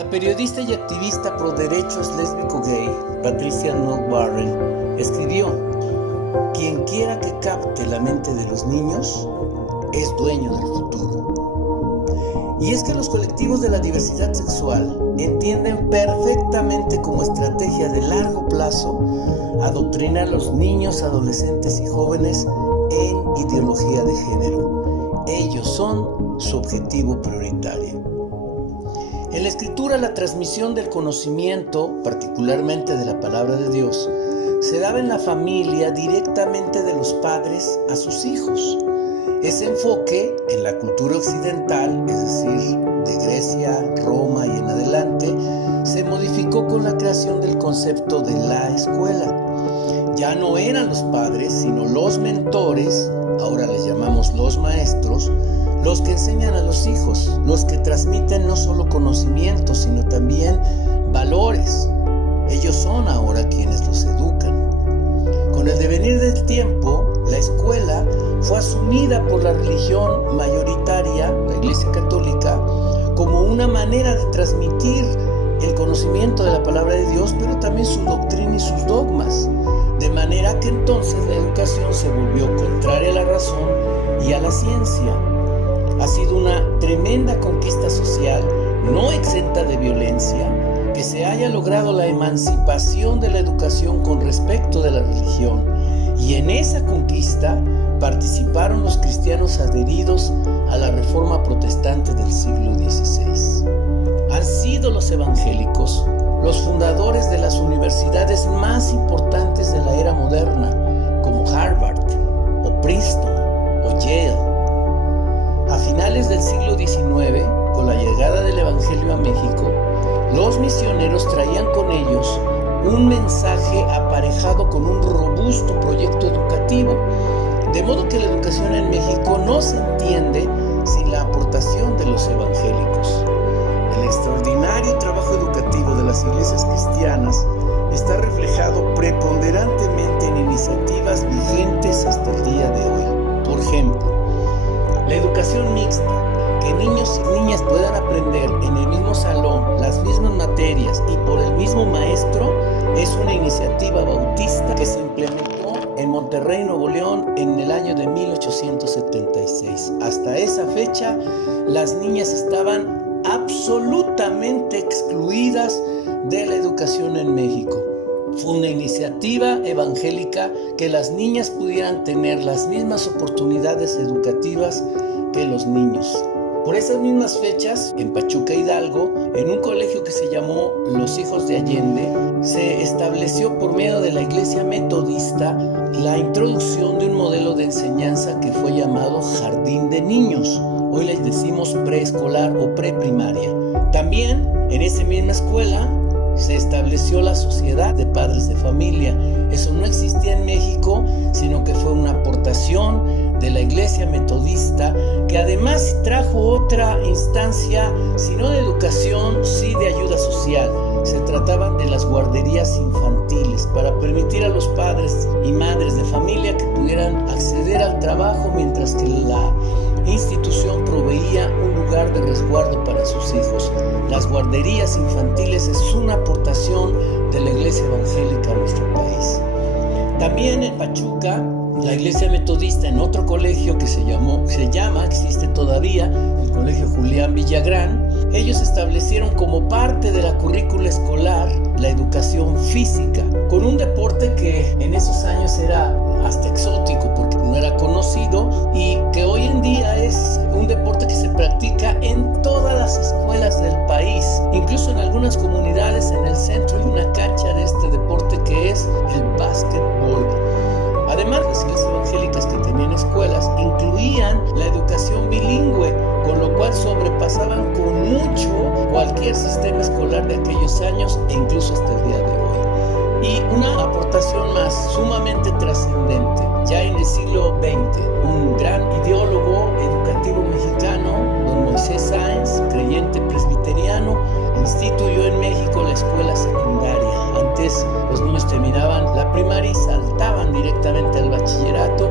La periodista y activista pro derechos lésbico-gay, Patricia Noel Warren, escribió: "Quien quiera que capte la mente de los niños es dueño del futuro". Y es que los colectivos de la diversidad sexual entienden perfectamente como estrategia de largo plazo adoctrinar a los niños, adolescentes y jóvenes en ideología de género. Ellos son su objetivo prioritario. En la escritura, la transmisión del conocimiento, particularmente de la palabra de Dios, se daba en la familia directamente de los padres a sus hijos. Ese enfoque en la cultura occidental, es decir, de Grecia, Roma y en adelante, se modificó con la creación del concepto de la escuela. Ya no eran los padres, sino los mentores, ahora les llamamos los maestros, los que enseñan a los hijos, los que transmiten no solo conocimientos, sino también valores. Ellos son ahora quienes los educan. Con el devenir del tiempo, la escuela fue asumida por la religión mayoritaria, la Iglesia Católica, como una manera de transmitir el conocimiento de la palabra de Dios, pero también su doctrina y sus dogmas. De manera que entonces la educación se volvió contraria a la razón y a la ciencia. Ha sido una tremenda conquista social, no exenta de violencia, que se haya logrado la emancipación de la educación con respecto de la religión. Y en esa conquista participaron los cristianos adheridos a la Reforma Protestante del siglo XVI. Han sido los evangélicos los fundadores de las universidades más importantes de la era moderna, como Harvard, o Princeton, o Yale. A finales del siglo XIX, con la llegada del Evangelio a México, los misioneros traían con ellos un mensaje aparejado con un robusto proyecto educativo, de modo que la educación en México no se entiende sin la aportación de los evangélicos. El extraordinario trabajo educativo de las iglesias cristianas está reflejado preponderantemente en iniciativas vigentes hasta el día de hoy. Por ejemplo, la educación mixta, que niños y niñas puedan aprender en el mismo salón, las mismas materias y por el mismo maestro, es una iniciativa bautista que se implementó en Monterrey, Nuevo León, en el año de 1876. Hasta esa fecha, las niñas estaban absolutamente excluidas de la educación en México. Fue una iniciativa evangélica que las niñas pudieran tener las mismas oportunidades educativas que los niños. Por esas mismas fechas, en Pachuca, Hidalgo, en un colegio que se llamó Los Hijos de Allende, se estableció por medio de la Iglesia Metodista la introducción de un modelo de enseñanza que fue llamado Jardín de Niños. Hoy les decimos preescolar o preprimaria. También en esa misma escuela se estableció la Sociedad de Padres de Familia. Eso no existía en México, sino que fue una aportación de la Iglesia Metodista, que además trajo otra instancia, si no de educación, sí de ayuda social. Se trataban de las guarderías infantiles para permitir a los padres y madres de familia que pudieran acceder al trabajo mientras que la institución proveía un lugar de resguardo para sus hijos. Las guarderías infantiles es una aportación de la Iglesia Evangélica a nuestro país. También en Pachuca, la Iglesia Metodista, en otro colegio que existe todavía, el Colegio Julián Villagrán, ellos establecieron como parte de la currícula escolar la educación física, con un deporte que en esos años era hasta exótico porque no era conocido y que hoy en día es un deporte que se practica en todas las escuelas del país. Incluso en algunas comunidades en el centro hay una cancha de este deporte que es el básquetbol. Además, las iglesias evangélicas que tenían escuelas incluían la educación bilingüe, con lo cual sobrepasaban con mucho cualquier sistema escolar de aquellos años e incluso hasta el día de hoy. Y una aportación más sumamente trascendente, ya en el siglo XX, un gran ideólogo educativo mexicano, don Moisés Sáenz, creyente presbiteriano, instituyó en México la escuela secundaria. Antes los niños terminaban la primaria y saltaban directamente al bachillerato,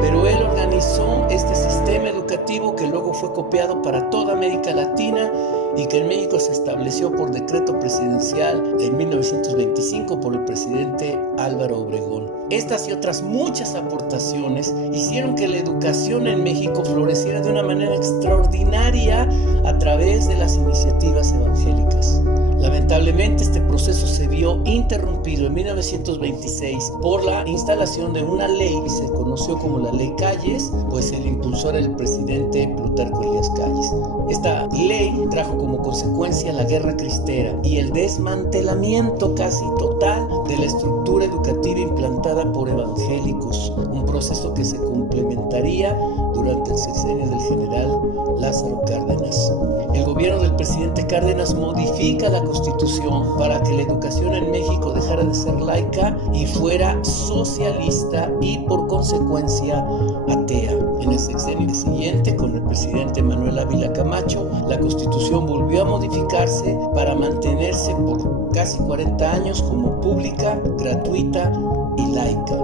pero él organizó este sistema educativo educativo que luego fue copiado para toda América Latina y que en México se estableció por decreto presidencial en 1925 por el presidente Álvaro Obregón. Estas y otras muchas aportaciones hicieron que la educación en México floreciera de una manera extraordinaria a través de las iniciativas evangélicas. Lamentablemente, este proceso se vio interrumpido en 1926 por la instalación de una ley que se conoció como la Ley Calles, pues el impulsor era el presidente Plutarco Elías Calles. Esta ley trajo como consecuencia la guerra cristera y el desmantelamiento casi total de la estructura educativa implantada por evangélicos, un proceso que se complementaría durante el sexenio del general Lázaro Cárdenas. El gobierno del presidente Cárdenas modifica la Constitución para que la educación en México dejara de ser laica y fuera socialista y por consecuencia atea. En el sexenio siguiente, con el presidente Manuel Ávila Camacho, la Constitución volvió a modificarse para mantenerse por casi 40 años como pública, gratuita y laica.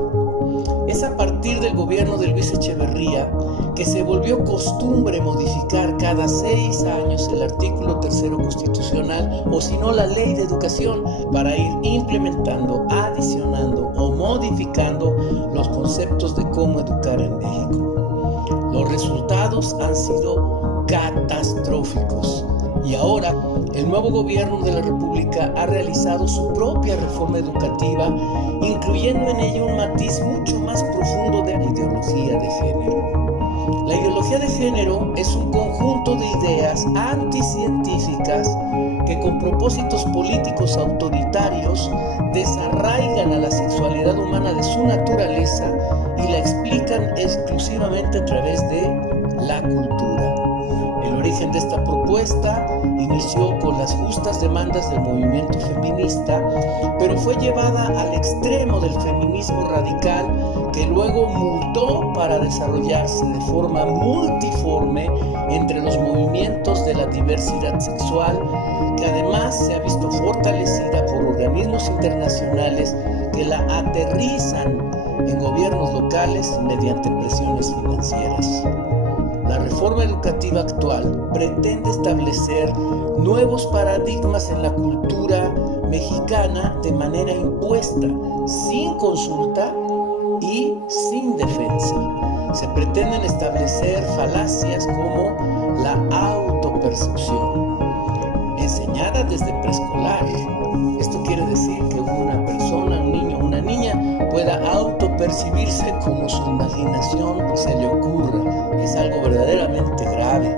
Es a partir del gobierno de Luis Echeverría que se volvió costumbre modificar cada 6 años el artículo 3º constitucional o si no la ley de educación para ir implementando, adicionando o modificando los conceptos de cómo educar en México. Los resultados han sido catastróficos y ahora el nuevo gobierno de la República ha realizado su propia reforma educativa, incluyendo en ella un matiz mucho más profundo de la ideología de género. La ideología de género es un conjunto de ideas anticientíficas que con propósitos políticos autoritarios desarraigan a la sexualidad humana de su naturaleza y la explican exclusivamente a través de la cultura. El origen de esta propuesta inició con las justas demandas del movimiento feminista, pero fue llevada al extremo del feminismo radical que luego mutó para desarrollarse de forma multiforme entre los movimientos de la diversidad sexual, que además se ha visto fortalecida por organismos internacionales que la aterrizan en gobiernos locales mediante presiones financieras. La reforma educativa actual pretende establecer nuevos paradigmas en la cultura mexicana de manera impuesta, sin consulta y sin defensa. Se pretenden establecer falacias como la autopercepción, enseñada desde preescolar. Esto quiere decir que una persona, un niño o una niña pueda autopercibirse como su imaginación se le ocurra. Es algo verdaderamente grave.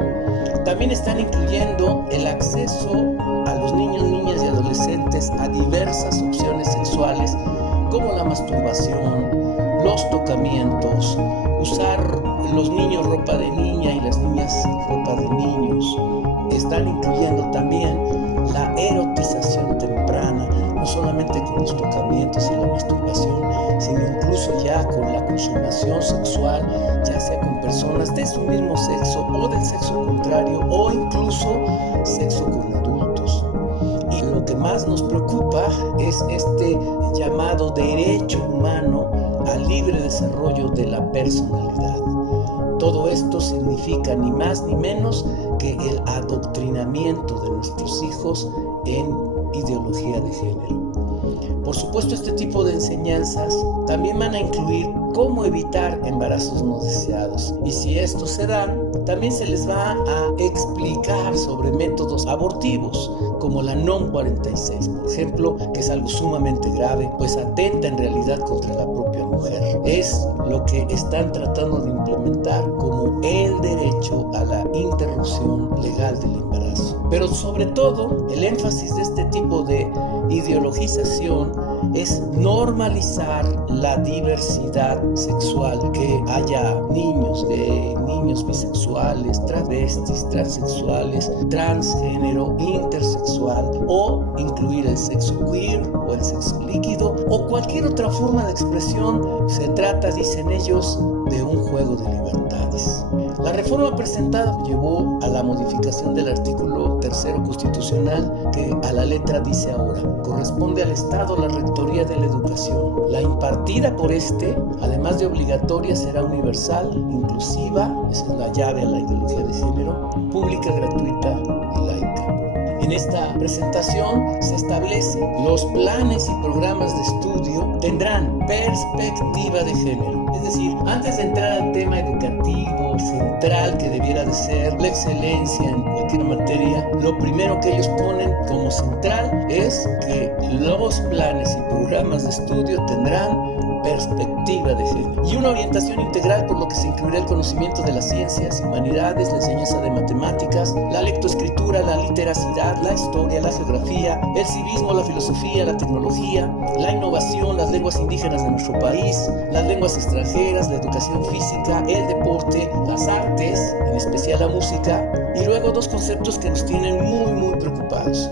También están incluyendo el acceso a los niños, niñas y adolescentes a diversas opciones sexuales como la masturbación, los tocamientos, usar los niños ropa de niña y las niñas ropa de niños. Están incluyendo también la erotización temprana, no solamente con los tocamientos y la masturbación, sino incluso ya con la consumación sexual, ya sea con personas de su mismo sexo o del sexo contrario o incluso sexo con adultos. Y lo que más nos preocupa es este llamado derecho humano al libre desarrollo de la personalidad. Todo esto significa ni más ni menos que el adoctrinamiento de nuestros hijos en ideología de género. Por supuesto, este tipo de enseñanzas también van a incluir cómo evitar embarazos no deseados. Y si estos se dan, también se les va a explicar sobre métodos abortivos, como la NOM 46, por ejemplo, que es algo sumamente grave, pues atenta en realidad contra la propia mujer. Es lo que están tratando de implementar como el derecho a la interrupción legal del embarazo. Pero sobre todo, el énfasis de este tipo de ideologización es normalizar la diversidad sexual, que haya niños bisexuales, travestis, transexuales, transgénero, intersexual o incluir el sexo queer o el sexo líquido o cualquier otra forma de expresión. Se trata, dicen ellos, de un juego juego de libertades. La reforma presentada llevó a la modificación del artículo 3º constitucional, que a la letra dice ahora: corresponde al Estado la rectoría de la educación. La impartida por este, además de obligatoria, será universal, inclusiva, esa es la llave a la ideología de género, pública, gratuita y laica. En esta presentación se establece: los planes y programas de estudio tendrán perspectiva de género. Es decir, antes de entrar al tema educativo central que debiera de ser la excelencia en cualquier materia, lo primero que ellos ponen como central es que los planes y programas de estudio tendrán perspectiva de género y una orientación integral, por lo que se incluirá el conocimiento de las ciencias, humanidades, la enseñanza de matemáticas, la lectoescritura, la literacidad, la historia, la geografía, el civismo, la filosofía, la tecnología, la innovación, las lenguas indígenas de nuestro país, las lenguas extranjeras, la educación física, el deporte, las artes, en especial la música, y luego dos conceptos que nos tienen muy preocupados.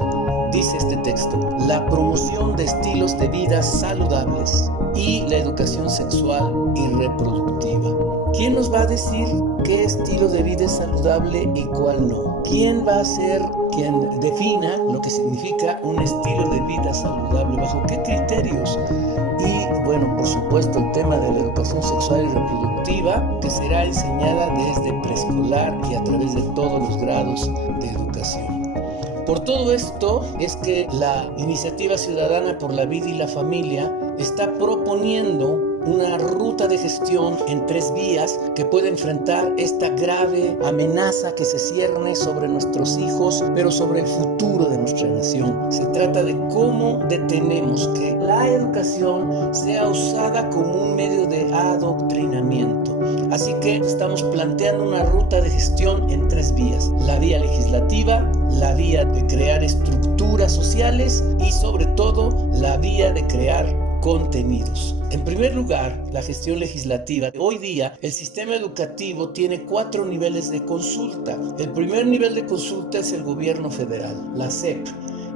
Dice este texto: la promoción de estilos de vida saludables y la educación sexual y reproductiva. ¿Quién nos va a decir qué estilo de vida es saludable y cuál no? ¿Quién va a ser quien defina lo que significa un estilo de vida saludable? ¿Bajo qué criterios? Y bueno, por supuesto, el tema de la educación sexual y reproductiva, que será enseñada desde preescolar y a través de todos los grados de educación. Por todo esto es que la Iniciativa Ciudadana por la Vida y la Familia está proponiendo una ruta de gestión en 3 vías que puede enfrentar esta grave amenaza que se cierne sobre nuestros hijos, pero sobre el futuro de nuestra nación. Se trata de cómo detenemos que la educación sea usada como un medio de adoctrinamiento. Así que estamos planteando una ruta de gestión en 3 vías: la vía legislativa, la vía de crear estructuras sociales y sobre todo la vía de crear contenidos. En primer lugar, la gestión legislativa. Hoy día, el sistema educativo tiene 4 niveles de consulta. El primer nivel de consulta es el gobierno federal, la SEP.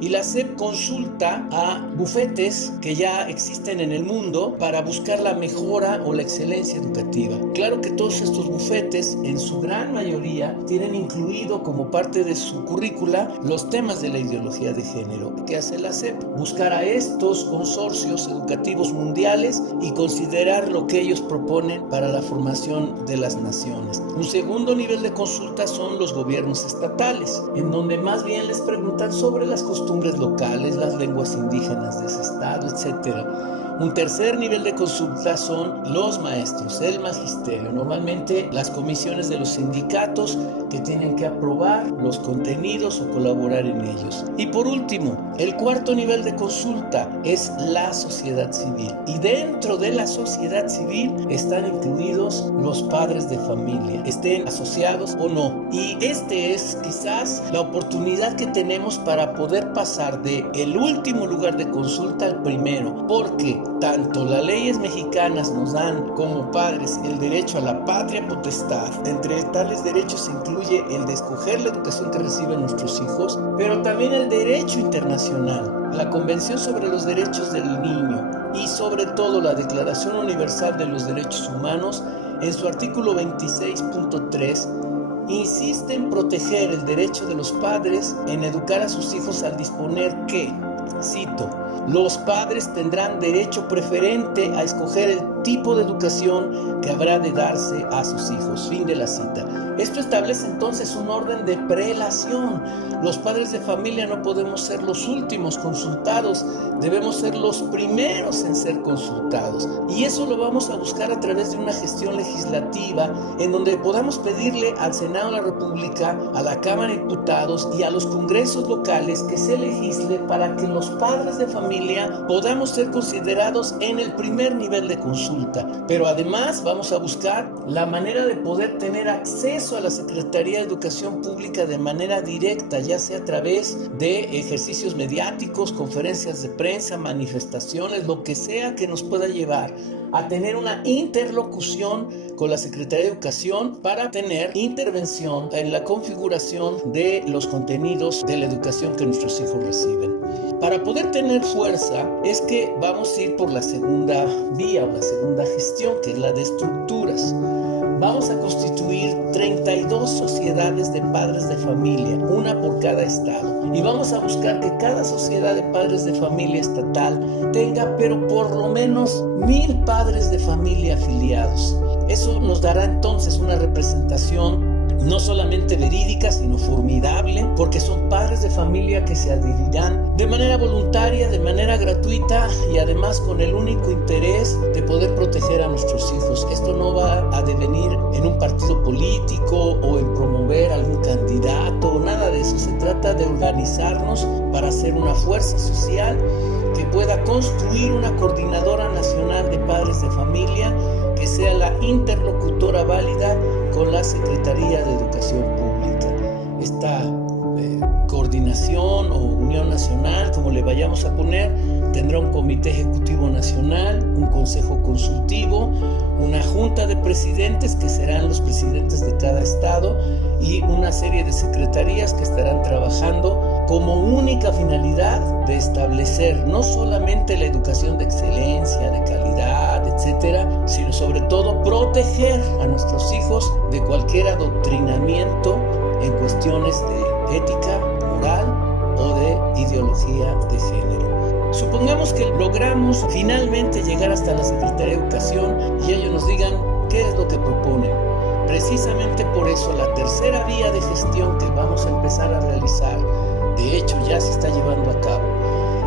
Y la SEP consulta a bufetes que ya existen en el mundo para buscar la mejora o la excelencia educativa. Claro que todos estos bufetes, en su gran mayoría, tienen incluido como parte de su currícula los temas de la ideología de género. ¿Qué hace la SEP? Buscar a estos consorcios educativos mundiales y considerar lo que ellos proponen para la formación de las naciones. Un segundo nivel de consulta son los gobiernos estatales, en donde más bien les preguntan sobre las costumbres locales, las lenguas indígenas de ese estado, etc. Un tercer nivel de consulta son los maestros, el magisterio, normalmente las comisiones de los sindicatos que tienen que aprobar los contenidos o colaborar en ellos. Y por último, el cuarto nivel de consulta es la sociedad civil. Y dentro de la sociedad civil están incluidos los padres de familia, estén asociados o no. Y este es quizás la oportunidad que tenemos para poder pasar de el último lugar de consulta al primero, porque tanto las leyes mexicanas nos dan como padres el derecho a la patria potestad. Entre tales derechos se incluye el de escoger la educación que reciben nuestros hijos, pero también el derecho internacional, la Convención sobre los Derechos del Niño y sobre todo la Declaración Universal de los Derechos Humanos, en su artículo 26.3, insiste en proteger el derecho de los padres en educar a sus hijos al disponer que, cito, los padres tendrán derecho preferente a escoger el tipo de educación que habrá de darse a sus hijos. Fin de la cita. Esto establece entonces un orden de prelación. Los padres de familia no podemos ser los últimos consultados, debemos ser los primeros en ser consultados. Y eso lo vamos a buscar a través de una gestión legislativa en donde podamos pedirle al Senado de la República, a la Cámara de Diputados y a los congresos locales que se legisle para que los padres de familia podamos ser considerados en el primer nivel de consulta. Pero además vamos a buscar la manera de poder tener acceso a la Secretaría de Educación Pública de manera directa, ya sea a través de ejercicios mediáticos, conferencias de prensa, manifestaciones, lo que sea que nos pueda llevar a tener una interlocución con la Secretaría de Educación para tener intervención en la configuración de los contenidos de la educación que nuestros hijos reciben. Para poder tener fuerza es que vamos a ir por la segunda vía o la segunda gestión, que es la de estructuras. Vamos a constituir 32 sociedades de padres de familia, una por cada estado. Y vamos a buscar que cada sociedad de padres de familia estatal tenga, pero por lo menos 1000 padres de familia afiliados. Eso nos dará entonces una representación no solamente verídica, sino formidable, porque son padres de familia que se adherirán de manera voluntaria, de manera gratuita y además con el único interés de poder proteger a nuestros hijos. Esto no va a devenir en un partido político o en promover algún candidato, nada de eso. Se trata de organizarnos para ser una fuerza social que pueda construir una coordinadora nacional de padres de familia que sea la interlocutora válida con la Secretaría de Educación Pública. Esta coordinación o unión nacional, como le vayamos a poner, tendrá un comité ejecutivo nacional, un consejo consultivo, una junta de presidentes que serán los presidentes de cada estado y una serie de secretarías que estarán trabajando como única finalidad de establecer no solamente la educación de excelencia, de calidad, etcétera, sino sobre todo proteger a nuestros hijos de cualquier adoctrinamiento en cuestiones de ética, moral o de ideología de género. Supongamos que logramos finalmente llegar hasta la Secretaría de Educación y ellos nos digan qué es lo que proponen. Precisamente por eso la tercera vía de gestión que vamos a empezar a realizar, de hecho ya se está llevando a cabo,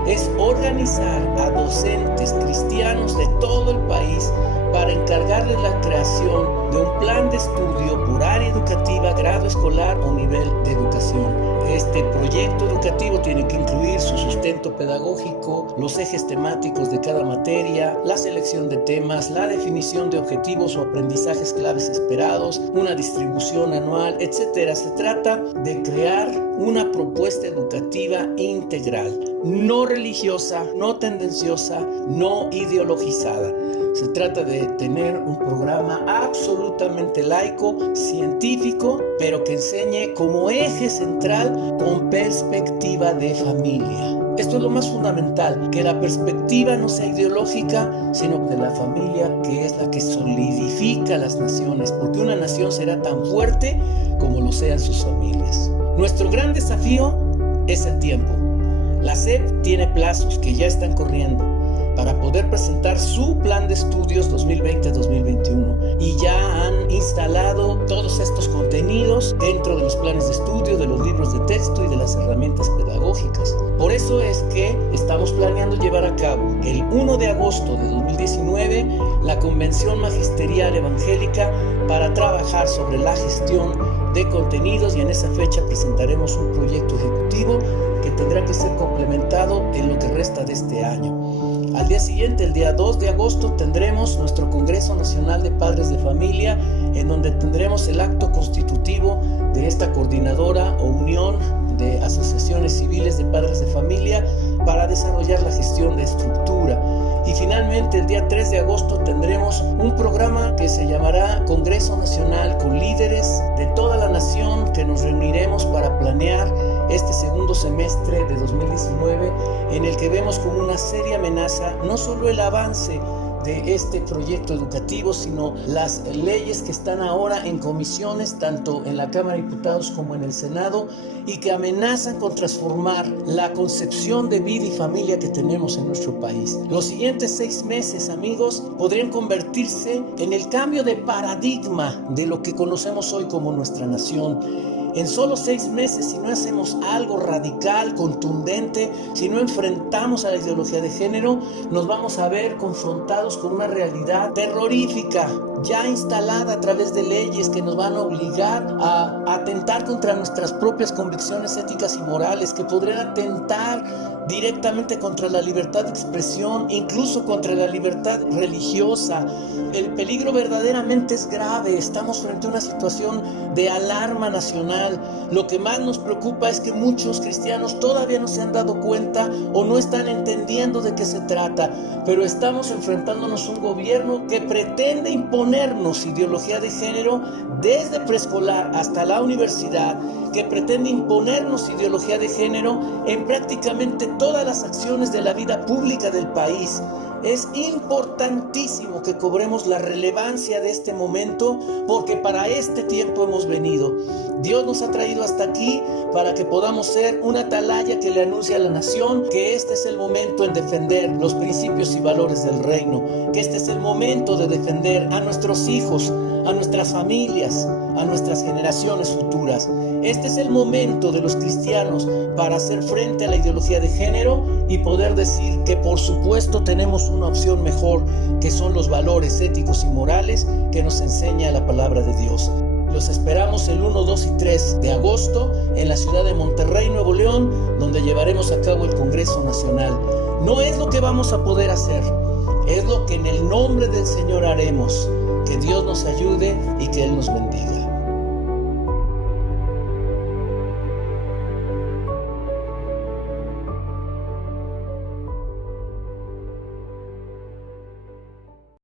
es organizar a docentes cristianos de todo el país para encargarles la creación de un plan de estudio por área educativa, grado escolar o nivel de educación. Este proyecto educativo tiene que incluir su sustento pedagógico, los ejes temáticos de cada materia, la selección de temas, la definición de objetivos o aprendizajes claves esperados, una distribución anual, etc. Se trata de crear una propuesta educativa integral, no religiosa, no tendenciosa, no ideologizada. Se trata de tener un programa absolutamente laico, científico, pero que enseñe como eje central con perspectiva de familia. Esto es lo más fundamental, que la perspectiva no sea ideológica, sino de la familia, que es la que solidifica las naciones, porque una nación será tan fuerte como lo sean sus familias. Nuestro gran desafío es el tiempo. La SEP tiene plazos que ya están corriendo para poder presentar su plan de estudios 2020-2021 y ya han instalado todos estos contenidos dentro de los planes de estudio, de los libros de texto y de las herramientas pedagógicas. Por eso es que estamos planeando llevar a cabo el 1 de agosto de 2019 la Convención Magisterial Evangélica para trabajar sobre la gestión de contenidos y en esa fecha presentaremos un proyecto ejecutivo que tendrá que ser complementado en lo que resta de este año. Al día siguiente, el día 2 de agosto, tendremos nuestro Congreso Nacional de Padres de Familia, en donde tendremos el acto constitutivo de esta coordinadora o unión de asociaciones civiles de padres de familia para desarrollar la gestión de estructura. Y finalmente, el día 3 de agosto tendremos un programa que se llamará Congreso Nacional con líderes de toda la nación, que nos reuniremos para planear este segundo semestre de 2019, en el que vemos como una seria amenaza no solo el avance de este proyecto educativo, sino las leyes que están ahora en comisiones, tanto en la Cámara de Diputados como en el Senado, y que amenazan con transformar la concepción de vida y familia que tenemos en nuestro país. Los siguientes 6 meses, amigos, podrían convertirse en el cambio de paradigma de lo que conocemos hoy como nuestra nación. En solo 6 meses, si no hacemos algo radical, contundente, si no enfrentamos a la ideología de género, nos vamos a ver confrontados con una realidad terrorífica, ya instalada a través de leyes que nos van a obligar a atentar contra nuestras propias convicciones éticas y morales, que podrían atentar directamente contra la libertad de expresión, incluso contra la libertad religiosa. El peligro verdaderamente es grave. Estamos frente a una situación de alarma nacional. Lo que más nos preocupa es que muchos cristianos todavía no se han dado cuenta o no están entendiendo de qué se trata, pero estamos enfrentándonos a un gobierno que pretende imponernos ideología de género desde preescolar hasta la universidad, que pretende imponernos ideología de género en prácticamente todas las acciones de la vida pública del país. Es importantísimo que cobremos la relevancia de este momento, porque para este tiempo hemos venido. Dios nos ha traído hasta aquí para que podamos ser una atalaya que le anuncie a la nación que este es el momento en defender los principios y valores del reino, que este es el momento de defender a nuestros hijos, a nuestras familias, a nuestras generaciones futuras. Este es el momento de los cristianos para hacer frente a la ideología de género y poder decir que por supuesto tenemos una opción mejor, que son los valores éticos y morales que nos enseña la palabra de Dios. Los esperamos el 1, 2 y 3 de agosto en la ciudad de Monterrey, Nuevo León, donde llevaremos a cabo el Congreso Nacional. No es lo que vamos a poder hacer, es lo que en el nombre del Señor haremos. Que Dios nos ayude y que Él nos bendiga.